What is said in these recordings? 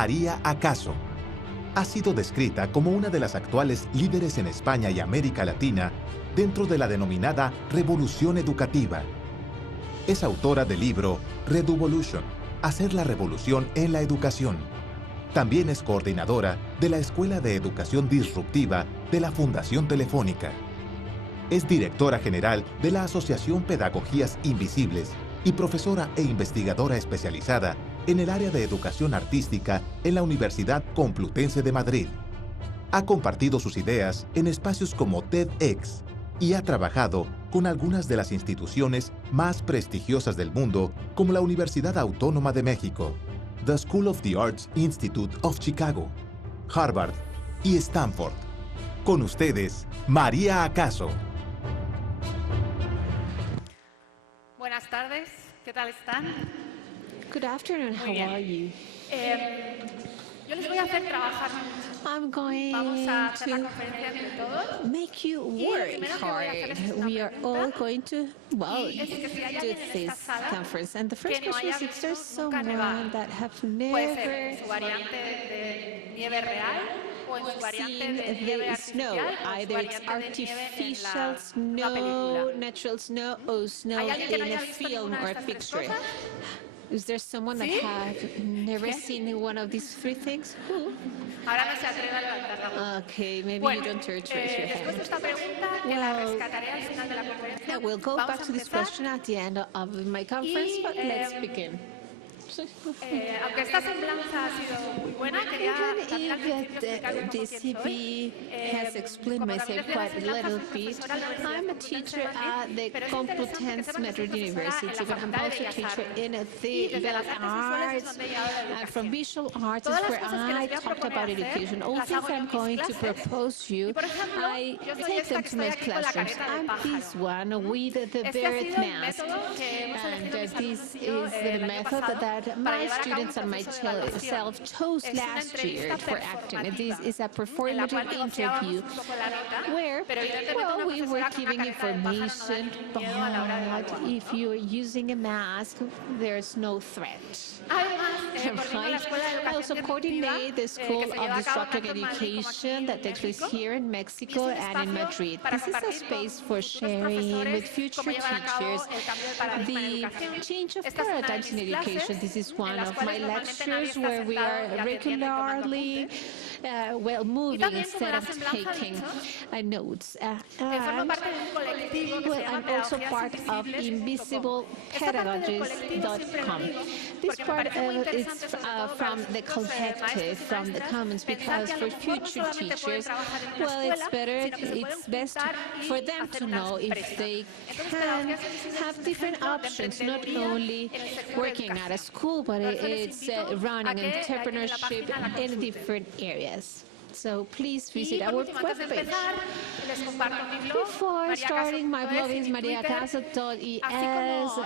María Acaso. Ha sido descrita como una de las actuales líderes en España y América Latina dentro de la denominada revolución educativa. Es autora del libro Reduvolution, Hacer la revolución en la educación. También es coordinadora de la Escuela de Educación Disruptiva de la Fundación Telefónica. Es directora general de la Asociación Pedagogías Invisibles y profesora e investigadora especializada en el área de educación artística en la Universidad Complutense de Madrid. Ha compartido sus ideas en espacios como TEDx y ha trabajado con algunas de las instituciones más prestigiosas del mundo, como la Universidad Autónoma de México, The School of the Arts Institute of Chicago, Harvard y Stanford. Con ustedes, María Acaso. Buenas tardes, ¿qué tal están? Good afternoon, how are you? Yo les voy a hacer trabajar mucho. I'm Vamos a going hacer la to conferencia entre todos. make you Y lo work primero que voy a hacer es hard. una We are all pregunta. going to, well, Y es que si hay do alguien en this esta sala conference. And the first que no question haya is, if there's visto nunca someone nevado, that have puede ser never en su variante de nieve real o en su variante seen de nieve the snow, artificial o en su either it's variante de nieve artificial en una snow, película. natural snow, or snow ¿Hay alguien que no in a haya visto film ninguna or de a estas tres picture? cosas? Is there someone that ¿Sí? have never ¿Qué? seen one of these three things? Who? Ahora no se atreve a levantar la mano. Okay, maybe Bueno, you don't dare to raise your después de hand. esta pregunta, que la Well, rescataré al final de la conferencia, Yeah, we'll go vamos back a to this empezar. question at the end of my conference, but let's begin. Aunque esta semblanza ha sido muy buena, quería también al Even principio explicarles un if poco the quién soy. CV has explained Como myself también decía quite la a semblanza, little soy bit, profesora en la I'm a Universidad teacher Complutense de at Madrid, the pero es interesante que Complutense sepan que soy Madrid profesora University, en la but I'm Facultad de also a Bellas teacher Artes. in Y the desde las artes visuales es arts, donde he llevado la and from educación. visual arts is Todas las where cosas que les I voy a talked proponer about hacer, education. All las things hago yo I'm en mis going to clases. propose you, Y por ejemplo, I yo soy take esta them que to estoy my aquí con la classrooms. careta de I'm this pájaro. one with the Este ha bird sido el mask. método que hemos And elegido mis alumnos this y yo is the el año method pasado that para my llevar a cabo un students and proceso de evaluación. myself chose Es una last year entrevista for acting. And this performativa is a en la performative cual negociábamos interview un poco la nota, where, pero evidentemente well, una we were profesora con una giving careta de pájaro no da information, ningún miedo a la hora de but evaluar. if you're using a mask, there's no threat. Además, coordino la Escuela de I also Educación Disruptiva, coordinate the que School se of lleva a cabo Disruptive tanto en Madrid como aquí Education that en takes place México. here in Y es Mexico un and in espacio Madrid. para This is a compartir space con for futuros sharing with profesores future cómo llevar a cabo teachers el cambio de paradigma en the educación. change of Esta es una de paradigms in mis education. clases, This is en one las of cuales my normalmente nadie lectures está where we sentado are y atendiendo y tomando regularly apuntes. moving también, como instead la of semblanza ha taking dicho, notes. formo And parte de un colectivo que se llama I'm also Pedagogías part of Invisibles.com. Esta parte del colectivo siempre lo invisiblepedagogies.com. digo This porque me part parece muy is interesante, sobre todo para from los the futuros collective, maestros y from the maestras, commons, pensar because que a lo for mejor no future solamente pueden teachers, trabajar en una well, it's escuela, better, sino que se pueden it's best juntar for y them hacer to unas know if empresas. they Entonces, can Pedagogías Invisibles have es un different ejemplo de options, not emprendeduría only en el sector de working at a educación. school, but Por eso les it's invito a running que en la entrepreneurship página la in consulten. different areas. So please Y visit por our último, antes de webpage. empezar, les comparto mi blog, Before starting my blog is y mi Twitter, mariaacaso.es así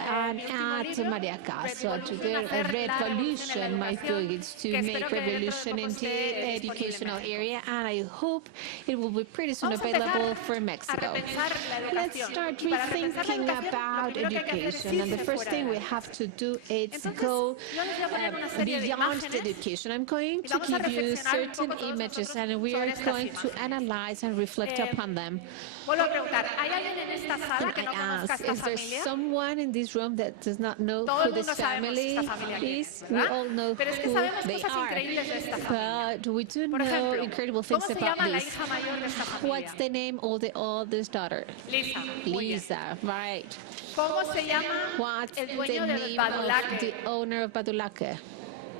and como at mi último libro, María Acaso. Revolution, To hacer la Red revolución en Revolution, la my educación, book is to que make espero que dentro de revolution poco in esté the disponible en educational México. area, and I hope it will be pretty soon Vamos a available empezar for a Mexico. repensar la Let's educación. start Y para repensar la rethinking educación, lo about primero que hay que hacer es education, and the irse first fuera de thing la we have to do is Entonces, go yo les voy a poner una serie de beyond the imágenes education. I'm going y to vamos a give you reflexionar un certain poco todos images, nosotros and we sobre are estas going to imágenes. analyze and reflect upon them. Vuelvo a preguntar, ¿hay alguien en esta sala And que I no conozca ask, esta is there familia? someone in this room that does not know Todo who el this mundo sabemos family esta familia quién is? es, We ¿verdad? all know Pero es que who sabemos they cosas are. increíbles de esta familia. But we do Por know ejemplo, incredible ¿cómo things se about llama la this. hija mayor de esta familia? What's the name of the oldest daughter? Lisa. Muy bien. Lisa, right. ¿Cómo se llama What's el the dueño del name of Badulaque? the owner of Badulaque?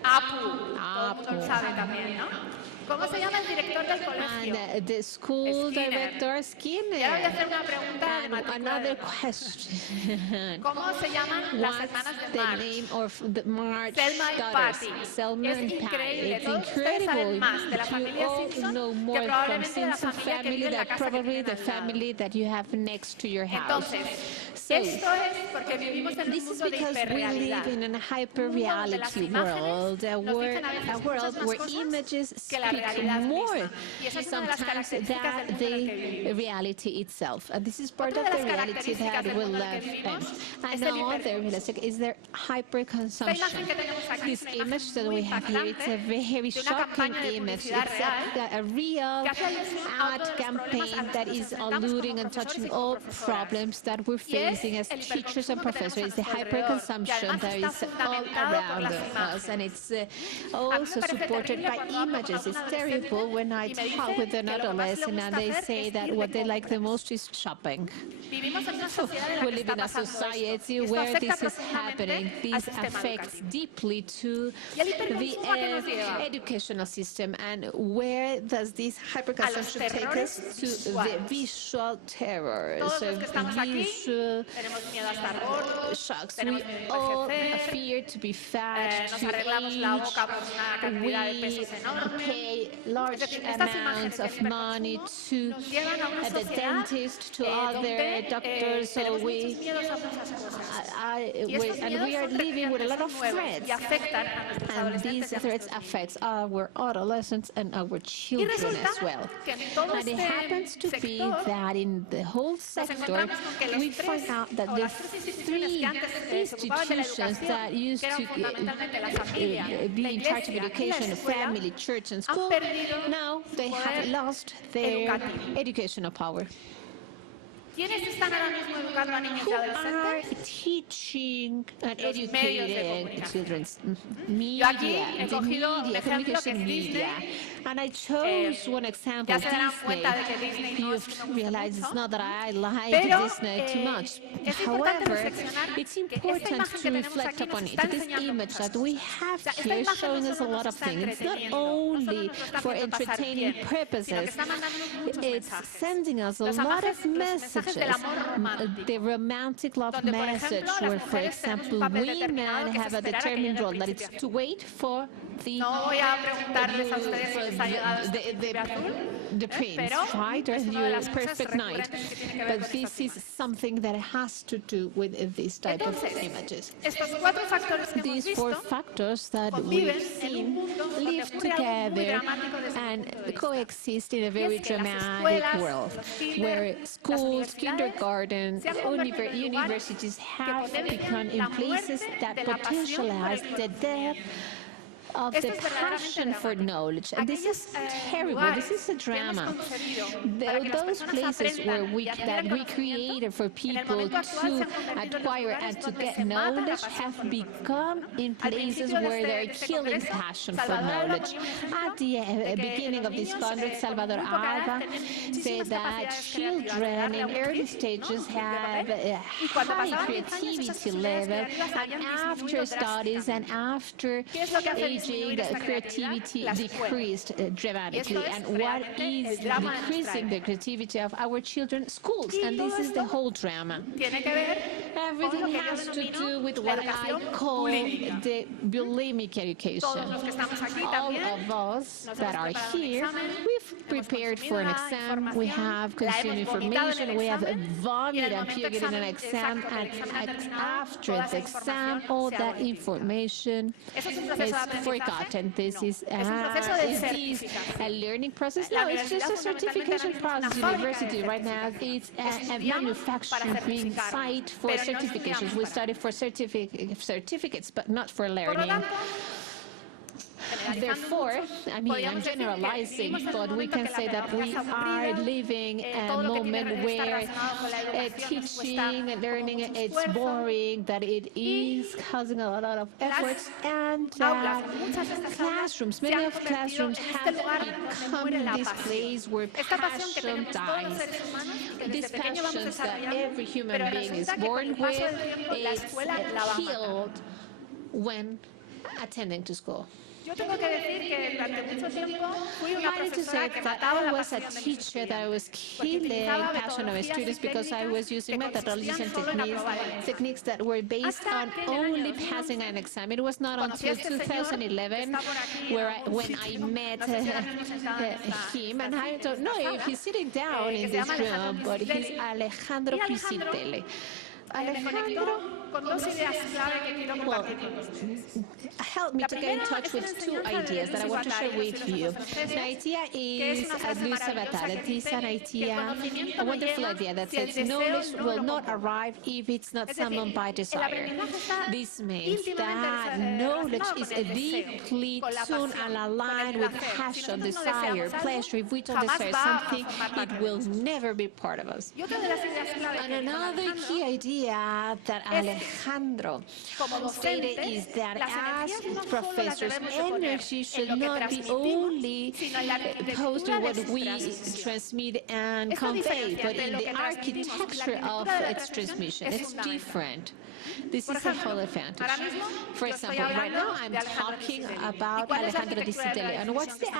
Apu. Todo el mundo lo Apu. sabe también, ¿no? ¿Cómo se llama el director del colegio? And the school Skinner. director, Y ahora voy a hacer Skinner. una pregunta de And matrícula another de honor. question. ¿Cómo se llaman las hermanas What's de the March? name of the March Selma y daughters? Patty. Selma Es and Patty. increíble. It's Todos ustedes saben incredible. más de la You familia all Simpson know que more from probablemente de la Simpson familia que family vive en la than casa que probably tienen the al lado. family that you have next to your house. Entonces, So, esto es porque vivimos en un this is mundo de because we hiperrealidad. live in a Un mundo donde las hyper-reality imágenes world, nos dicen a veces a world muchas más where cosas images que la speak more sometimes than the reality itself. And this is part of the reality that we live in. Another realistic is their hyperconsumption. This image that we have here, it's a very shocking image. It's a real ad campaign that is alluding and touching all problems that we're facing as teachers and professors. It's the hyperconsumption that is all around us, and it's also supported by images. It's terrible when I talk with an adolescent and they say that what they like the most is shopping. We live in a society where this is happening. This affects deeply to the educational system. And where does this hyperconsumption take us? To the visual terror. So visual shocks. We all fear to be fat, to age. We pay large amounts of money to the dentist, to other doctors. So we are living with a lot of threats. And these threats affect our adolescents and our children as well. And it happens to be that in the whole sector, we find out that the three institutions that used to be in charge of education, family, church, and school, now they have lost their educational power. Who are teaching and educating children's media, the media, communication media. And I chose one example, Disney. You've realized it's not that I like Disney too much. However, it's important to reflect upon it. This image that we have here showing us a lot of things. It's not only for entertaining purposes. It's sending us a lot of messages. The romantic love message where, for example, women have a determined role, that it's to wait for the prince, right, or your perfect night. But this is something that has to do with this type of images. These four factors that we've seen live together and coexist in a very dramatic world, where schools, kindergarten, universities have become in places that potentialize the depth of the passion for knowledge. And this is terrible. This is a drama. Those places where we created for people to acquire and to get knowledge have become in places where they're killing passion for knowledge. At the beginning of this conference, Salvador Alba said that children in early stages have a high creativity level, and after studies and after creativity decreased dramatically. And what is decreasing the creativity of our children? Schools. And this is the whole drama. Everything has to do with what I call the bulimic education. All of us that are here, we've prepared for an exam, we have consumed information, we have vomited and puked in an exam, and after the exam, all that information is forgotten. This is a learning process? No, it's just a certification process. University right now, it's a manufacturing site for certifications. We study for certificates, but not for learning. Therefore, I mean, I'm generalizing, but we can say that we are living a moment where teaching and learning, it's boring, that it is causing a lot of efforts, and classrooms, many of classrooms have become this place where passion dies. These passions that every human being is born with, is killed when attending to school. I need to say that I was a teacher that was killing passion of my students because I was using methodologies and techniques that were based on only passing an exam. It was not until 2011 when I met him, and I don't know if he's sitting down in this room, but he's Alejandro Pisitele. Alejandro con dos ideas clave que quiero compartir con ustedes. Help me to get in touch with two ideas that I want to share with you. The idea is, Luis Sabater, it is an idea, a wonderful idea that says knowledge will not arrive if it's not summoned by desire. This means that knowledge is deeply tuned and aligned with passion, desire, pleasure. If we don't desire something, it will never be part of us. And another key idea that Alejandro stated is that as professors, energy should not be only posed in what we transmit and convey, but in the architecture of its transmission. It's different. This is a whole advantage. For example, right now I'm talking about Alejandro Disitele, and what's the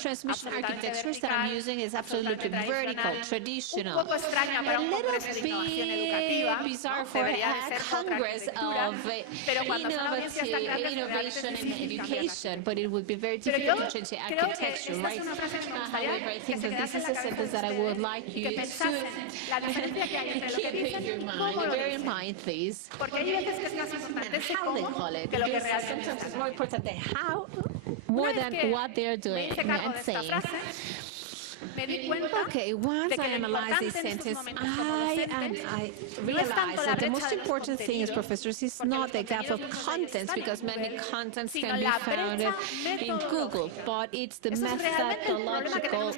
transmission architectures that I'm using is absolutely vertical, traditional. A little bit bizarre for a Congress of innovation and education, but it would be very difficult to change the architecture, right? However, I think that this is a sentence that I would like you to keep in your mind, bear in mind, please. And how they call it, because sometimes it's more important the how more than what they're doing and saying. Okay, once I analyze this sentence, I realize that the most important thing as professors is not the gap of contents, because many contents can be found in Google, but it's the methodological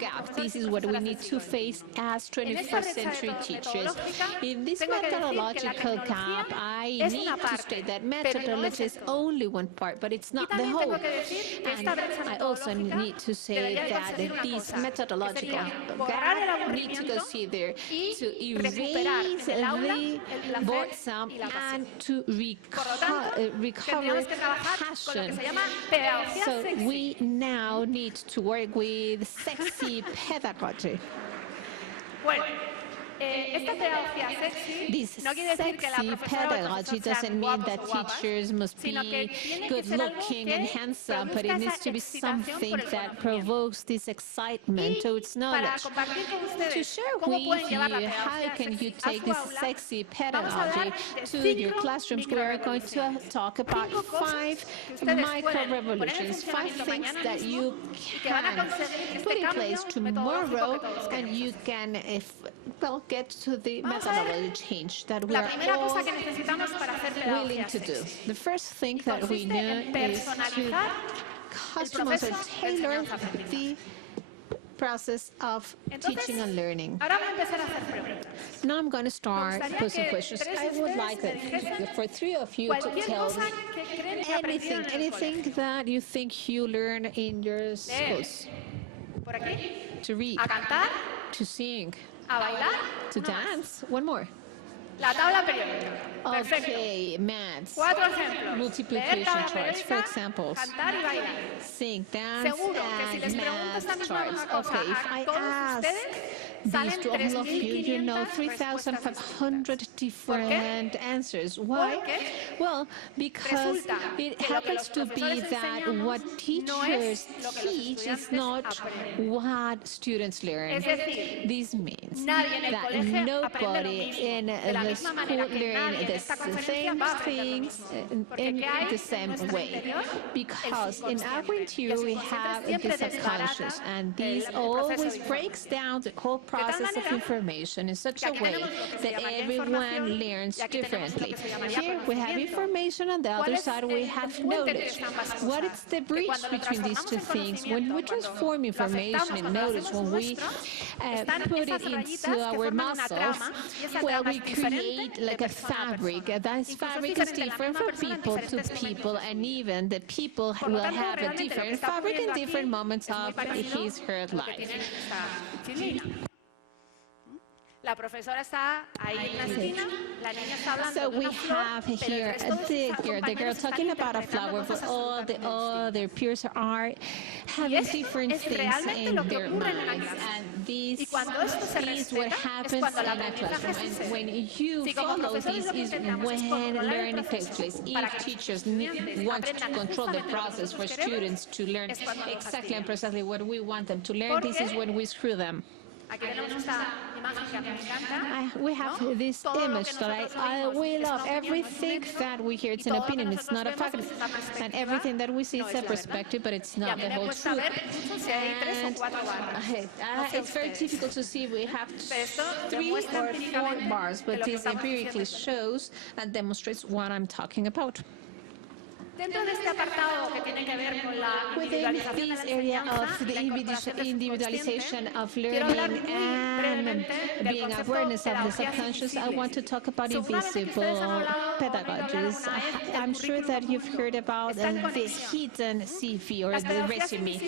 gap. This is what we need to face as 21st century teachers. In this methodological gap, I need to state that methodology is only one part, but it's not the whole. And I also need to say that these methodological gap need to consider to erase the boredom and to recover passion. So we now need to work with sexy pedagogy. This sexy pedagogy doesn't mean that teachers must be good-looking and handsome, but it needs to be something that provokes this excitement towards knowledge. To share with you how can you take this sexy pedagogy to your classrooms, we are going to talk about 5 micro-revolutions, 5 things that you can put in place tomorrow, and you can, get to the methodology change that we are all willing to do. The first thing that we need is to customize or tailor the process of teaching and learning. Now I'm going to start posing questions. I would like for 3 of you to tell me anything that you think you learn in your schools. To read, to sing, to dance. One more. Okay, maths. Multiplication charts, for example. Sing, dance, and math charts. Okay, if I ask these to all of you, you know 3,500 different answers. Why? Well, because it happens to be that what teachers teach is not what students learn. This means that nobody in the school learn the same things in the same way. Because in our interior we have the subconscious, and this always breaks down the whole process of information in such a way that everyone learns differently. Here we have information, on the other side we have knowledge. What is the bridge between these two things? When we transform information in knowledge, when we put it into our muscles, well, we create like a fabric. That fabric is different from people to people, and even the people will have a different fabric in different moments of her life. So we have here the girl talking about a flower, but all the other peers are having different things in their minds. And this is what happens in a classroom. And when you follow this is when learning takes place. If teachers want to control the process for students to learn exactly and precisely what we want them to learn, this is when we screw them. Aquí tenemos esta imagen que a mí me encanta. We have this image that we love. Everything that we hear, it's an opinion, it's not a fact. And everything that we see is a perspective, but it's not the whole truth. And it's very difficult to see. We have 3 or 4 bars, but this empirically shows and demonstrates what I'm talking about. Dentro de este apartado que tiene que ver con la Within this area of the individualization of learning and being awareness of the subconscious, I want to talk about invisible pedagogies. I'm sure that you've heard about the hidden CV or the resume.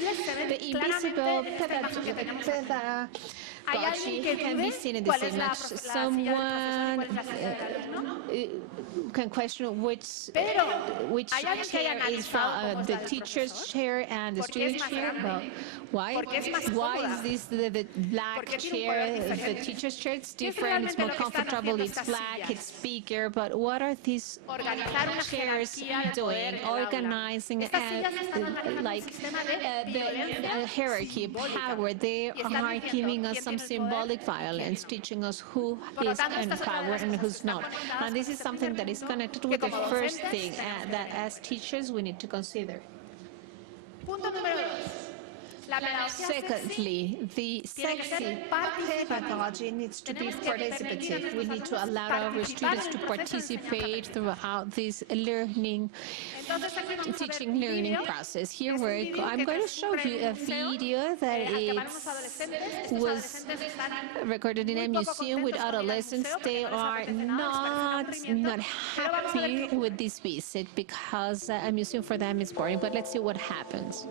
The invisible pedagogy can be seen in this image. Someone can question which chair is the teacher's chair and the student's chair. Well, why? Why is this the black chair, the teacher's chair? It's different, it's more comfortable, it's black, it's bigger, but what are these chairs doing? Organizing like the hierarchy of power. They are giving us some symbolic violence, teaching us who is in power and who's not. And this is something that is connected with the first thing that as teachers we need to consider. Secondly, the sexy pedagogy needs to be participative. We need to allow our students to participate throughout this teaching learning process. Here I'm going to show you a video that was recorded in a museum with adolescents. They are not happy with this visit because a museum for them is boring, but let's see what happens.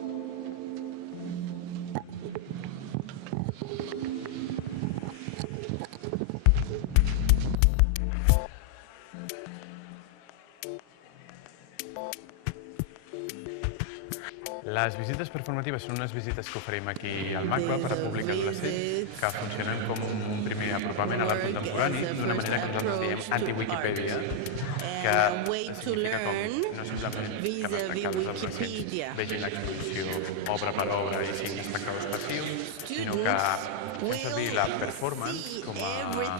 Les visites performatives són unes visites que oferim aquí al MACBA per a públic adolescent que funcionen com un primer apropament a l'art contemporani d'una manera que nosaltres diem anti-Wikipedia, que significa com no simplement que els espectadors adolescents vegin l'exposició obra per obra i siguin espectadors passius, sinó que fem servir la performance com a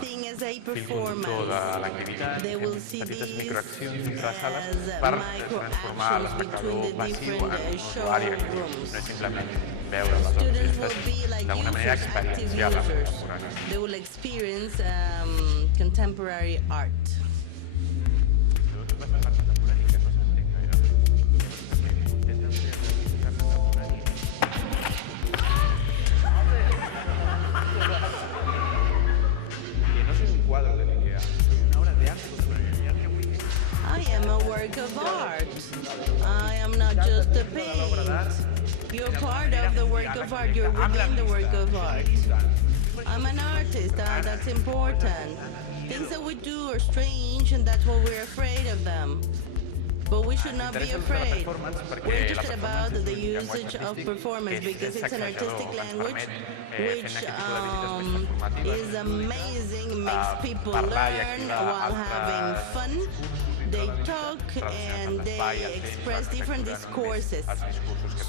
fil conductor de l'activitat, petites microaccions entre les sales per transformar l'espectador passiu en usuari. No és simplement veure les obres vistes d'una manera experiencial a contemporània. They will experience contemporary art. I am a work of art. I am not just a paint. You're part of the work of art. You're within the work of art. I'm an artist. That's important. Things that we do are strange, and that's why we're afraid of them. But we should not be afraid. We're interested about the usage of performance because it's an artistic language which is amazing, makes people learn while having fun. They talk and they express different discourses.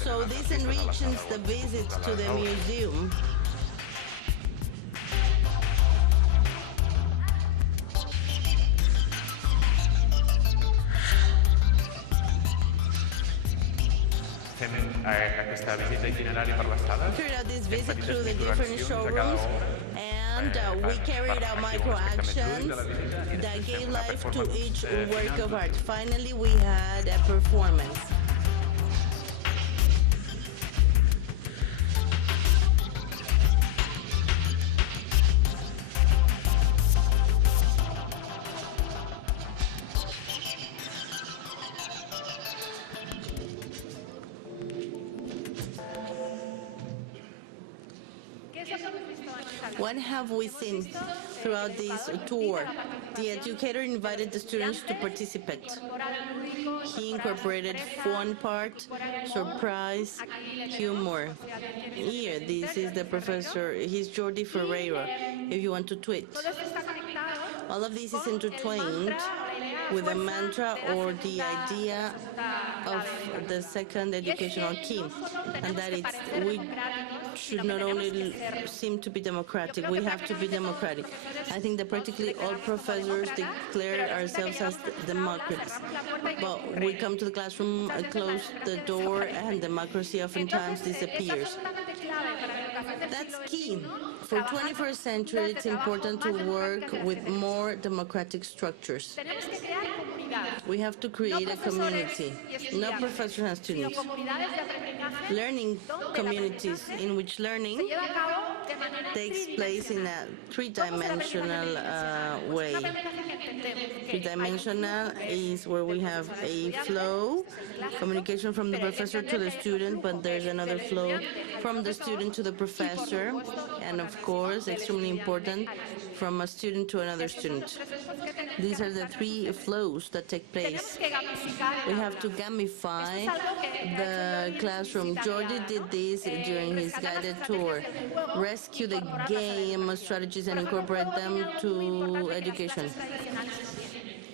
So this enriches the visits to the museum. Aquesta visita itinerària per les sales. Carried out this visit through the different showrooms, and we carried out micro actions that gave life to each work of art. Finally, we had a performance. What have we seen throughout this tour? The educator invited the students to participate. He incorporated fun part, surprise, humor. Here, this is the professor. He's Jordi Ferreira, if you want to tweet. All of this is intertwined with a mantra or the idea of the second educational key, and that it's should not only seem to be democratic, we have to be democratic. I think that practically all professors declare ourselves as democrats. But we come to the classroom, close the door, and democracy oftentimes disappears. That's key. For 21st century, it's important to work with more democratic structures. We have to create a community, not professors and students. Learning communities in which learning takes place in a three-dimensional way. Three-dimensional is where we have a flow, communication from the professor to the student, but there's another flow from the student to the professor, and of course, extremely important, from a student to another student. These are the three flows that take place. We have to gamify the classroom. Jordi did this during his guided tour. Rescue the game strategies and incorporate them to education.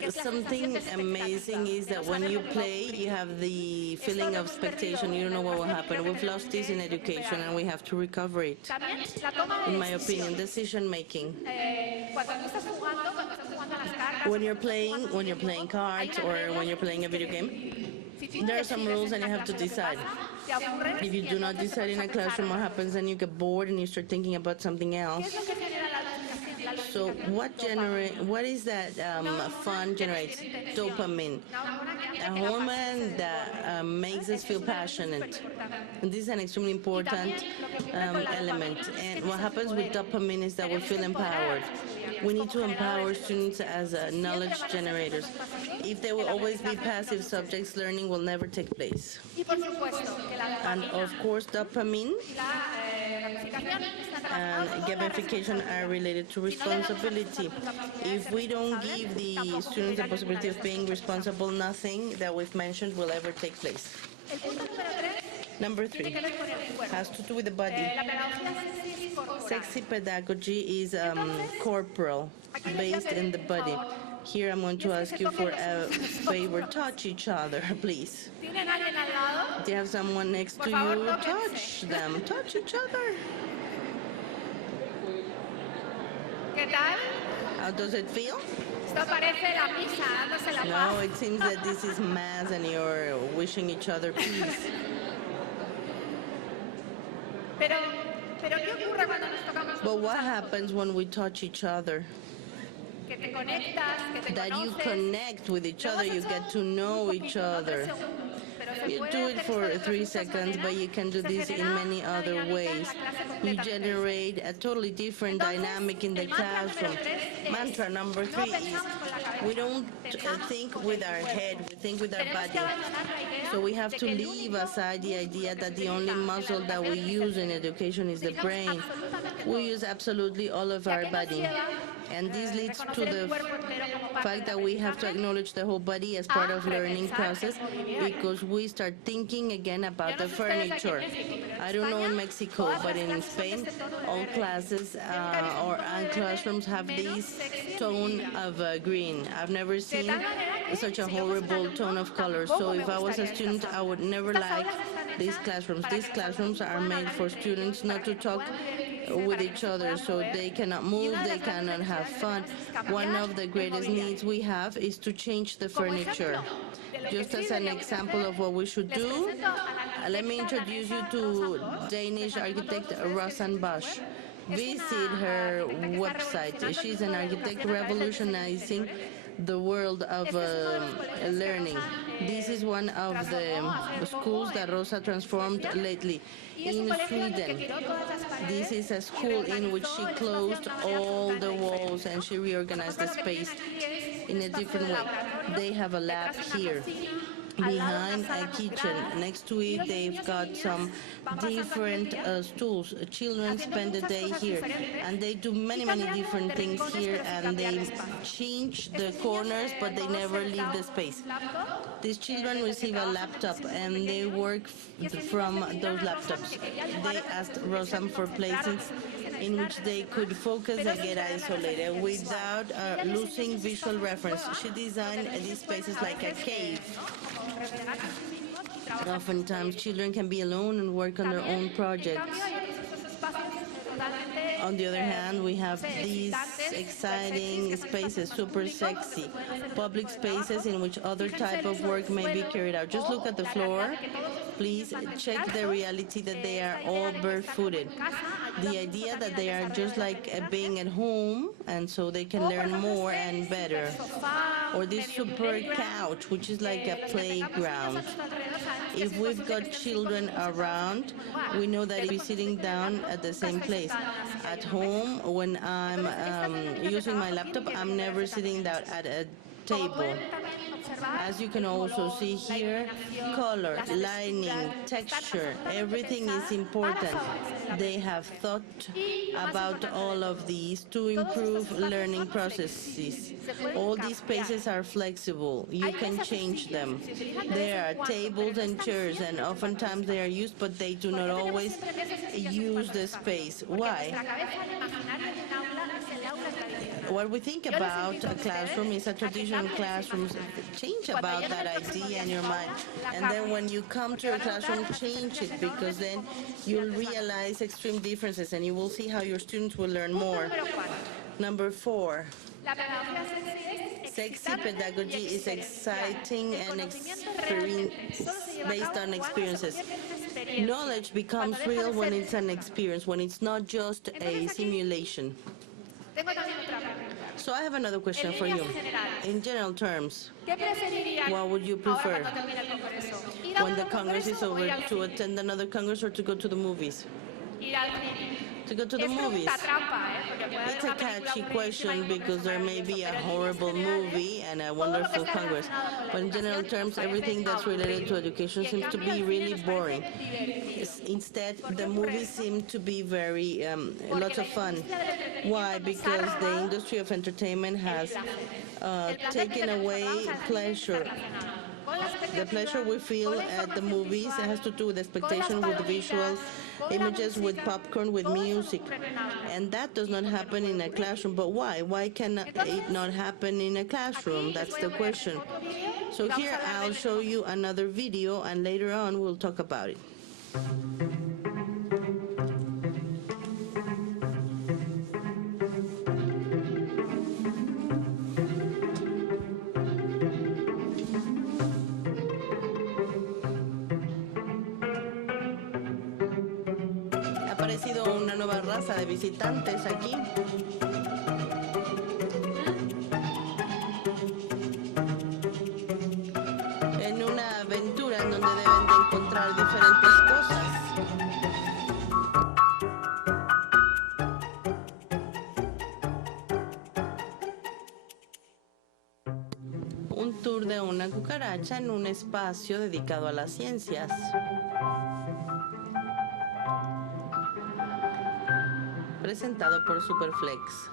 Something amazing is that when you play, you have the feeling of expectation. You don't know what will happen. We've lost this in education, and we have to recover it. In my opinion, decision making. When you're playing cards or when you're playing a video game, there are some rules, and you have to decide. If you do not decide in a classroom, what happens? Then you get bored and you start thinking about something else. So what is that fun generates? Dopamine, a hormone that makes us feel passionate. And this is an extremely important element. And what happens with dopamine is that we feel empowered. We need to empower students as knowledge generators. If they will always be passive subjects, learning will never take place. And of course, dopamine and gamification are related to responsibility. If we don't give the students the possibility of being responsible, nothing that we've mentioned will ever take place. Number 3 has to do with the body. Sexy pedagogy is corporal, based in the body. Here I'm going to ask you for a favor. Touch each other, please. Do you have someone next to you? Touch them. Touch each other. How does it feel? No, it seems that this is mass and you're wishing each other peace. But what happens when we touch each other? That you connect with each other, you get to know each other. You do it for 3 seconds, but you can do this in many other ways. You generate a totally different dynamic in the classroom. Mantra number 3 is we don't think with our head, we think with our body. So we have to leave aside the idea that the only muscle that we use in education is the brain. We use absolutely all of our body. And this leads to the fact that we have to acknowledge the whole body as part of learning process, because we start thinking again about the furniture. I don't know in Mexico, but in Spain, all classes and classrooms have this tone of green. I've never seen such a horrible tone of color. So if I was a student, I would never like these classrooms. These classrooms are made for students not to talk with each other, so they cannot move, they cannot have fun. One of the greatest needs we have is to change the furniture. Just as an example of what we should do, let me introduce you to Danish architect Rosanne Bosch. Visit her website. She's an architect revolutionizing the world of learning. This is one of the schools that Rosa transformed lately. In Sweden, this is a school in which she closed all the walls and she reorganized the space in a different way. They have a lab here behind a kitchen. Next to it, they've got some different stools. Children spend the day here, and they do many different things here, and they change the corners, but they never leave the space. These children receive a laptop, and they work from those laptops. They asked Rosanne for places in which they could focus and get isolated without losing visual reference. She designed these spaces like a cave. Oftentimes, children can be alone and work on their own projects. On the other hand, we have these exciting spaces, super sexy, public spaces in which other type of work may be carried out. Just look at the floor. Please check the reality that they are all barefooted. The idea that they are just like being at home, and so they can learn more and better. Or this super couch, which is like a playground. If we've got children around, we know that we're sitting down at the same place. At home, when I'm using my laptop, I'm never sitting down at a table. As you can also see here, color, lighting, texture, everything is important. They have thought about all of these to improve learning processes. All these spaces are flexible. You can change them. There are tables and chairs, and oftentimes they are used, but they do not always use the space. Why? What we think about a classroom is a traditional classroom. Change about that idea in your mind. And then when you come to a classroom, change it, because then you'll realize extreme differences and you will see how your students will learn more. Number 4. Sexy pedagogy is exciting and based on experiences. Knowledge becomes real when it's an experience, when it's not just a simulation. So I have another question for you. In general terms, what would you prefer when the Congress is over, to attend another Congress or to go to the movies? To go to the movies. It's a catchy question because there may be a horrible movie and a wonderful Congress. But in general terms, everything that's related to education seems to be really boring. Instead, the movies seem to be very, lots of fun. Why? Because the industry of entertainment has taken away pleasure. The pleasure we feel at the movies has to do with expectation, with visual images, with popcorn, with music. And that does not happen in a classroom. But why? Why can it not happen in a classroom? That's the question. So here I'll show you another video, and later on we'll talk about it. Ha aparecido una nueva raza de visitantes aquí. En una aventura en donde deben de encontrar diferentes cosas. Un tour de una cucaracha en un espacio dedicado a las ciencias. Presentado por Superflex.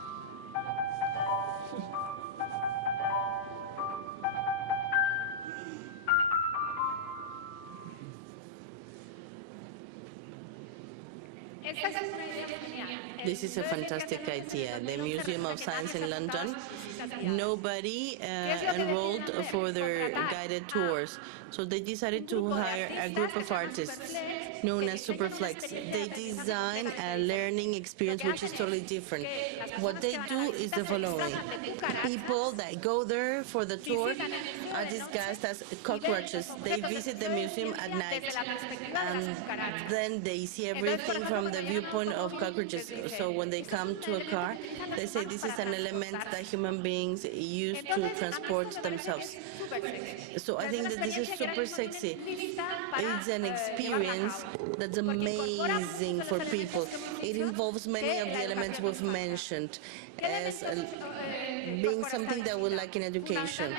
This is a fantastic idea. The Museum of Science in London, nobody enrolled for their guided tours. So they decided to hire a group of artists known as Superflex. They design a learning experience which is totally different. What they do is the following. People that go there for the tour are disguised as cockroaches. They visit the museum at night, and then they see everything from the viewpoint of cockroaches. So when they come to a car, they say this is an element that human beings use to transport themselves. So I think that this is super sexy. It's an experience that's amazing for people. It involves many of the elements we've mentioned as being something that we like in education.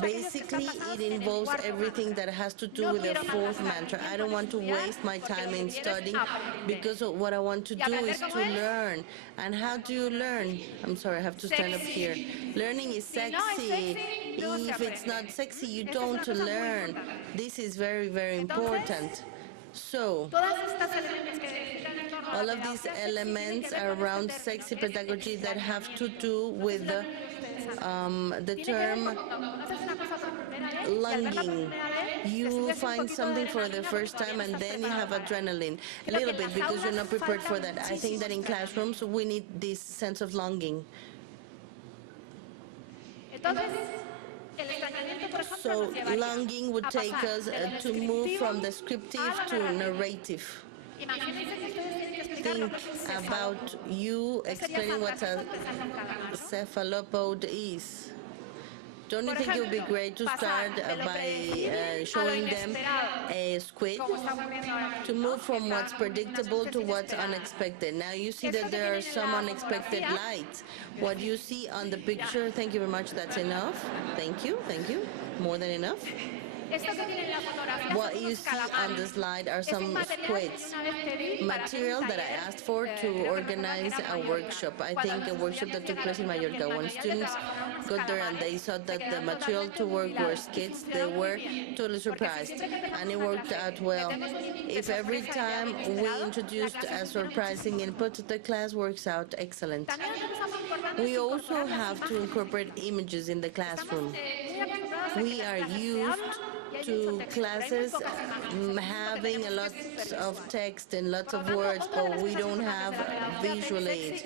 Basically, it involves everything that has to do with the fourth mantra. I don't want to waste my time in studying, because what I want to do is to learn. And how do you learn? I'm sorry, I have to stand up here. Learning is sexy. If it's not sexy, you don't learn. This is very, very important. So, all of these elements are around sexy pedagogy that have to do with the term longing. You find something for the first time and then you have adrenaline. A little bit, because you're not prepared for that. I think that in classrooms we need this sense of longing. So longing would take us to move from descriptive to narrative. Think about you explaining what a cephalopod is. Don't you think it would be great to start by showing them a squid? To move from what's predictable to what's unexpected. Now you see that there are some unexpected lights. What you see on the picture, thank you very much, that's enough. Thank you, more than enough. What you see on the slide are some squids, material that I asked for to organize a workshop. I think a workshop that took place in Mallorca. When students got there and they saw that the material to work were skids, they were totally surprised, and it worked out well. If every time we introduced a surprising input, the class works out excellent. We also have to incorporate images in the classroom. We are used to classes having a lot of text and lots of words, but we don't have visual aids.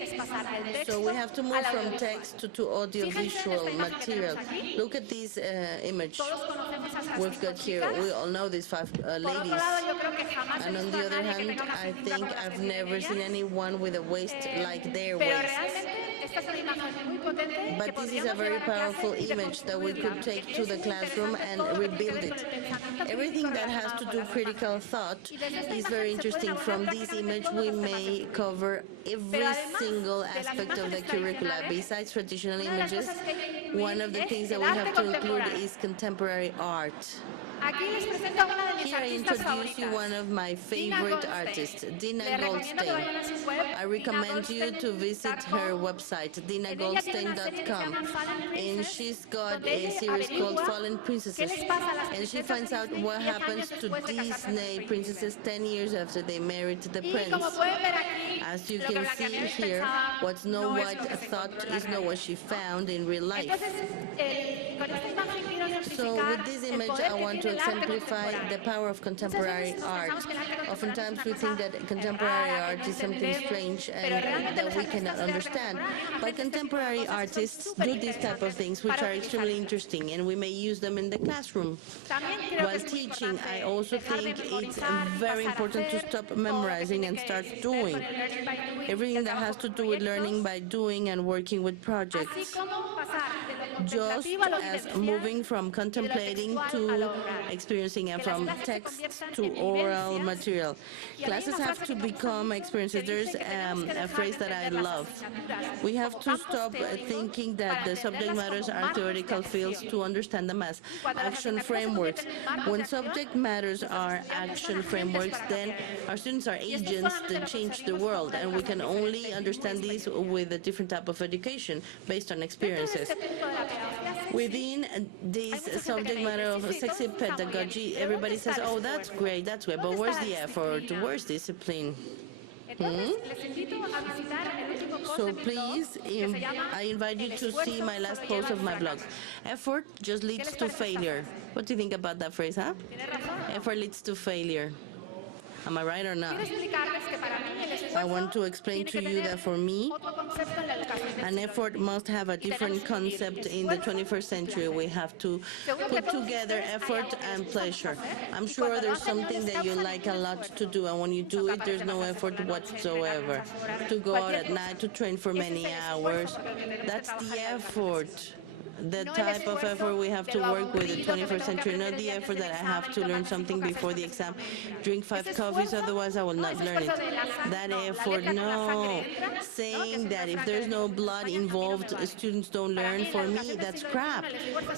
So we have to move from text to audio-visual material. Look at this image we've got here. We all know these 5 ladies. And on the other hand, I think I've never seen anyone with a waist like their waist. But this is a very powerful image that we could take to the classroom and rebuild it. Everything that has to do critical thought is very interesting. From this image, we may cover every single aspect of the curricula. Besides traditional images, one of the things that we have to include is contemporary art. Here I introduce you one of my favorite artists, Dina Goldstein. I recommend you to visit her website, dinagoldstein.com. And she's got a series called Fallen Princesses. And she finds out what happens to Disney princesses 10 years after they married the prince. As you can see here, what's no what thought is not what she found in real life. So with this image, I want to exemplify the power of contemporary art. Oftentimes we think that contemporary art is something strange and that we cannot understand. But contemporary artists do these type of things which are extremely interesting, and we may use them in the classroom. While teaching, I also think it's very important to stop memorizing and start doing. Everything that has to do with learning by doing and working with projects. Just as moving from contemplating to experiencing and from text to oral material. Classes have to become experiences. There's a phrase that I love. We have to stop thinking that the subject matters are theoretical fields to understand them as action frameworks. When subject matters are action frameworks, then our students are agents that change the world, and we can only understand this with a different type of education based on experiences. Within this subject matter of sexy pedagogy, everybody says, oh, that's great, but where's the effort? Where's discipline? So please, I invite you to see my last post of my blog. Effort just leads to failure. What do you think about that phrase, huh? Effort leads to failure. Am I right or not? I want to explain to you that for me, an effort must have a different concept in the 21st century. We have to put together effort and pleasure. I'm sure there's something that you like a lot to do, and when you do it, there's no effort whatsoever. To go out at night, to train for many hours, that's the effort. The type of effort we have to work with the 21st century, not the effort that I have to learn something before the exam, drink 5 coffees, otherwise I will not learn it. That effort, no. Saying that if there's no blood involved, students don't learn, for me, that's crap.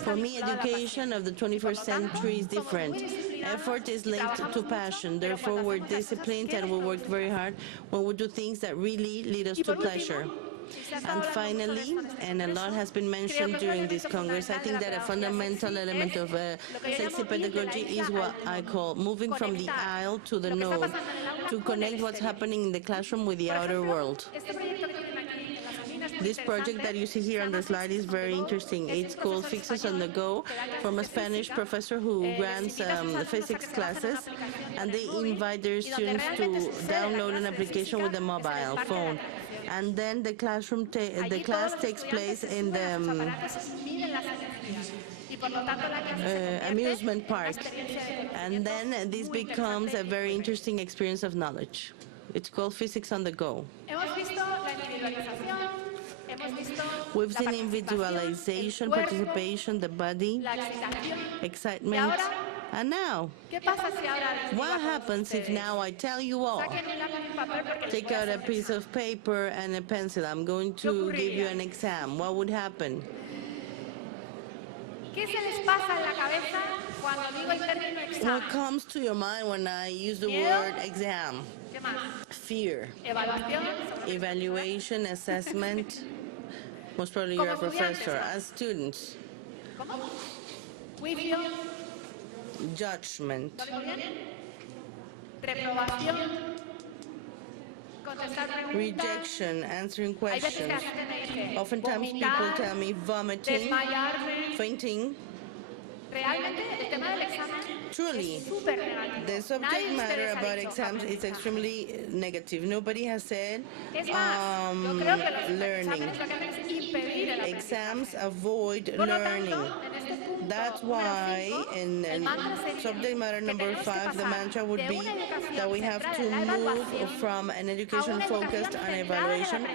For me, education of the 21st century is different. Effort is linked to passion. Therefore, we're disciplined and we work very hard when we do things that really lead us to pleasure. And finally, and a lot has been mentioned during this Congress, I think that a fundamental element of sexy pedagogy is what I call moving from the aisle to the node, to connect what's happening in the classroom with the outer world. This project that you see here on the slide is very interesting. It's called Fixes on the Go, from a Spanish professor who grants physics classes, and they invite their students to download an application with a mobile phone. And then the class takes place in the amusement park. And then this becomes a very interesting experience of knowledge. It's called Physics on the Go. We've seen individualization, participation, the body, excitement. And now, what happens if now I tell you all, take out a piece of paper and a pencil, I'm going to give you an exam, what would happen? What comes to your mind when I use the word exam? Fear, evaluation, assessment. Most probably you're a professor. As students, judgment, rejection, answering questions. Oftentimes people tell me vomiting, fainting. Truly, the subject matter about exams is extremely negative. Nobody has said learning. Exams avoid learning. That's why in subject matter number 5, the mantra would be that we have to move from an education focused on evaluation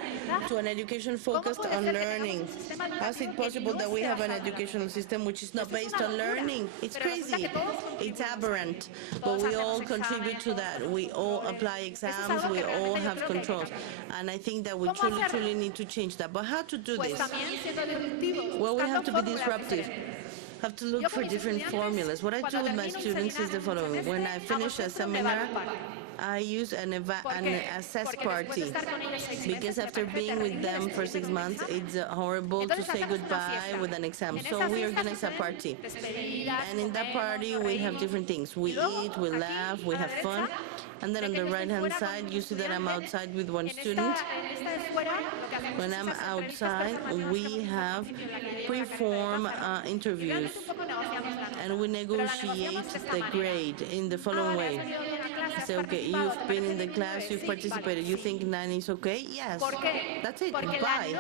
to an education focused on learning. How is it possible that we have an educational system which is not based on learning? It's crazy. It's aberrant. But we all contribute to that. We all apply exams. We all have controls. And I think that we truly need to change that. But how to do this? Well, we have to be disruptive. Have to look for different formulas. What I do with my students is the following. When I finish a seminar, I use an assess party, because after being with them for 6 months, it's horrible to say goodbye with an exam. So we organize a party. And in that party, we have different things. We eat, we laugh, we have fun. And then on the right-hand side, you see that I'm outside with one student. When I'm outside, we have pre-form interviews, and we negotiate the grade in the following way. Say, okay, you've been in the class, you've participated, you think 9 is okay? Yes. That's it. Bye.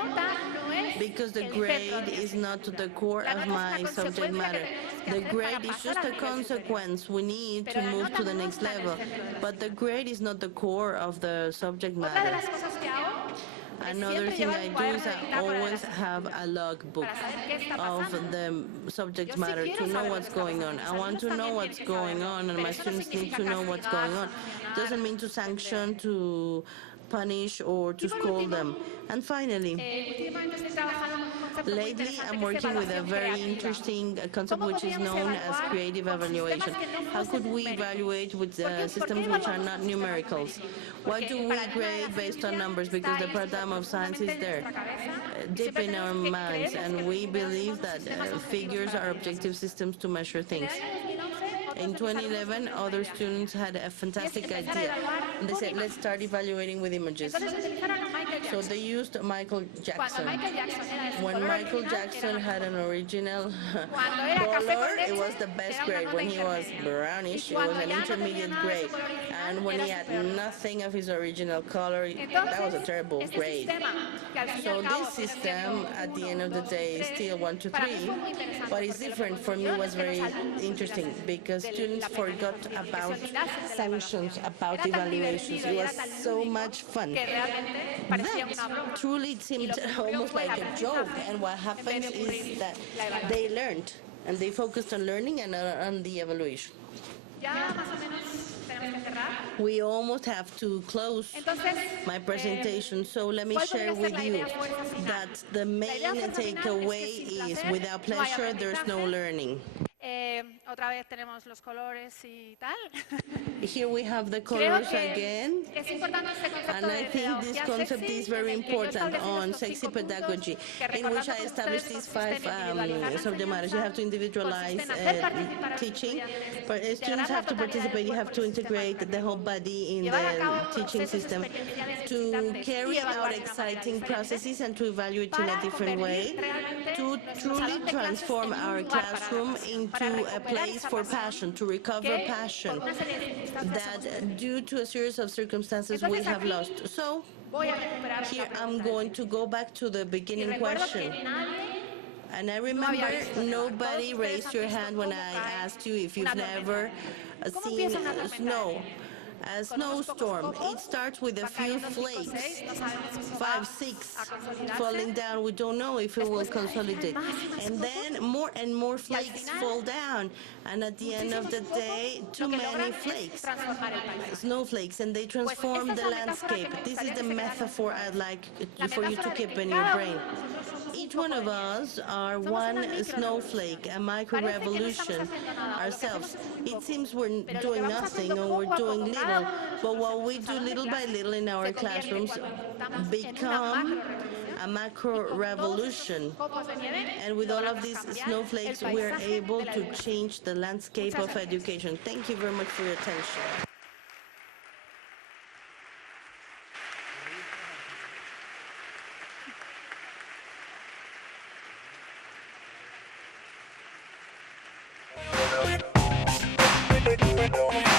Because the grade is not the core of my subject matter. The grade is just a consequence. We need to move to the next level. But the grade is not the core of the subject matter. Another thing I do is I always have a logbook of the subject matter to know what's going on. I want to know what's going on, and my students need to know what's going on. Doesn't mean to sanction, to punish, or to scold them. And finally, lately I'm working with a very interesting concept which is known as creative evaluation. How could we evaluate with systems which are not numericals? Why do we grade based on numbers? Because the paradigm of science is there, deep in our minds, and we believe that figures are objective systems to measure things. In 2011, other students had a fantastic idea. They said, let's start evaluating with images. So they used Michael Jackson. When Michael Jackson had an original color, it was the best grade. When he was brownish, it was an intermediate grade. And when he had nothing of his original color, that was a terrible grade. So this system, at the end of the day, is still 1, 2, 3, but it's different. For me, it was very interesting because students forgot about sanctions, about evaluations. It was so much fun. That truly seemed almost like a joke, and what happens is that they learned, and they focused on learning and on the evaluation. We almost have to close my presentation, so let me share with you that the main takeaway is without pleasure, there's no learning. Otra vez tenemos los colores y tal. Here we have the colors again. And I think this concept is very important on sexy pedagogy, in which I established these 5 subject matters. You have to individualize teaching, but students have to participate. You have to integrate the whole body in the teaching system, to carry out exciting processes and to evaluate in a different way, to truly transform our classroom into a place for passion, to recover passion that due to a series of circumstances we have lost. So here I'm going to go back to the beginning question. And I remember nobody raised your hand when I asked you if you've never seen snow. A snowstorm, it starts with a few flakes, 5, 6 falling down. We don't know if it will consolidate. And then more and more flakes fall down. And at the end of the day, too many flakes, snowflakes, and they transform the landscape. This is the metaphor I'd like for you to keep in your brain. Each one of us are one snowflake, a micro-revolution ourselves. It seems we're doing nothing or we're doing little, but what we do little by little in our classrooms become a macro-revolution. And with all of these snowflakes, we're able to change the landscape of education. Thank you very much for your attention. We'll be right back.